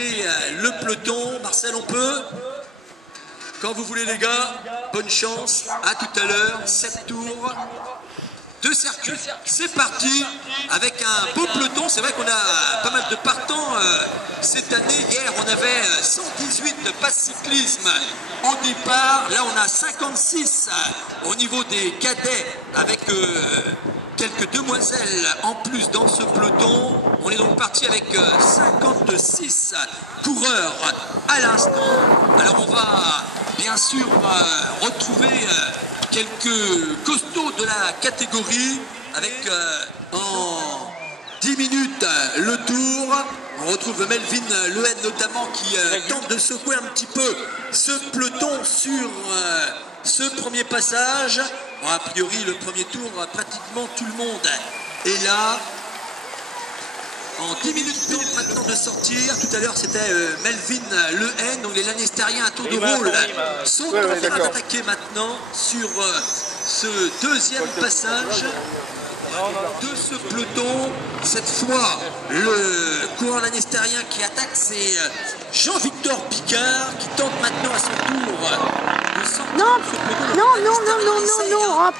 Le peloton, Marcel, on peut? Quand vous voulez les gars, bonne chance, à tout à l'heure, 7 tours, 2 circuits. C'est parti avec un beau peloton, c'est vrai qu'on a pas mal de partants cette année. Hier on avait 118 de passe cyclisme au départ, là on a 56 au niveau des cadets avec quelques demoiselles en plus dans ce peloton. On est donc parti avec 56 coureurs à l'instant. Alors on va bien sûr retrouver quelques costauds de la catégorie avec en 10 minutes le tour. On retrouve Melvin Lehen notamment qui tente de secouer un petit peu ce peloton sur ce premier passage. Bon, a priori le premier tour, pratiquement tout le monde est là. En 10 minutes donc maintenant de sortir. Tout à l'heure c'était Melvin Lehen, donc les Lannestériens à tour de rôle sont en train d'attaquer maintenant sur ce deuxième passage de ce peloton. Cette fois le coureur lannestérien qui attaque, c'est Jean-Victor Picard qui tente maintenant à son tour de sortir.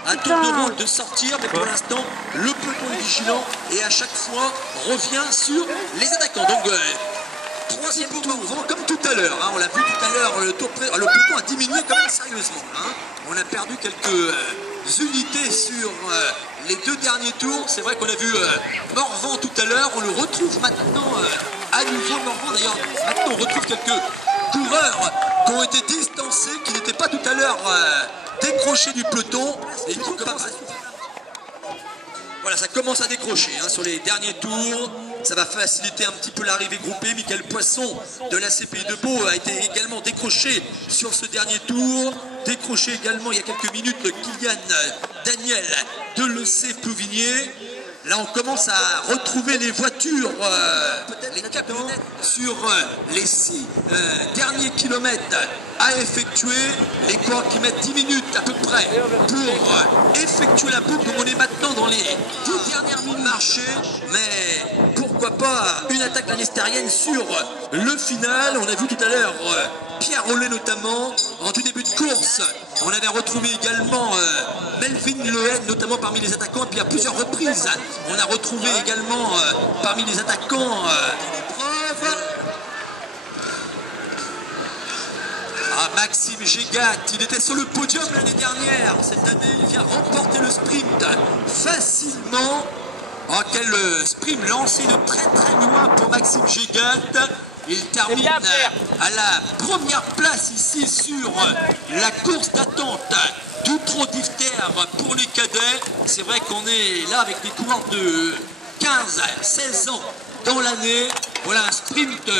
À tour de rôle de sortir, mais pour l'instant le peloton est vigilant et à chaque fois revient sur les attaquants. Donc troisième tour, comme tout à l'heure, on l'a vu tout à l'heure, le peloton a diminué quand même sérieusement. On a perdu quelques unités sur les 2 derniers tours. C'est vrai qu'on a vu Morvan tout à l'heure, on le retrouve maintenant à nouveau Morvan. D'ailleurs maintenant on retrouve quelques coureurs qui ont été distancés, qui n'étaient pas tout à l'heure décrochés du peloton. Et voilà, ça commence à décrocher sur les derniers tours. Ça va faciliter un petit peu l'arrivée groupée. Michael Poisson de la CPI de Pau a été également décroché sur ce dernier tour. Décroché également il y a quelques minutes Kylian Daniel de l'EC Plouvigné. Là on commence à retrouver les voitures, les camionnettes sur les 6 derniers kilomètres à effectuer. Les coureurs qui mettent 10 minutes à peu près pour effectuer la boucle. Donc on est maintenant dans les 10 dernières minutes marchées, mais pourquoi pas une attaque lannestérienne sur le final. On a vu tout à l'heure Pierre Rollet notamment en tout début de course. On avait retrouvé également Melvin Lehen notamment parmi les attaquants, et puis à plusieurs reprises on a retrouvé également parmi les attaquants l'épreuve. Maxime Gégat, il était sur le podium l'année dernière. Cette année il vient remporter le sprint facilement. Quel sprint lancé de très loin pour Maxime Gégat. Il termine à la première place ici sur la course d'attente du Trot d'Ifter pour les cadets. C'est vrai qu'on est là avec des coureurs de 15 à 16 ans dans l'année. Voilà un sprint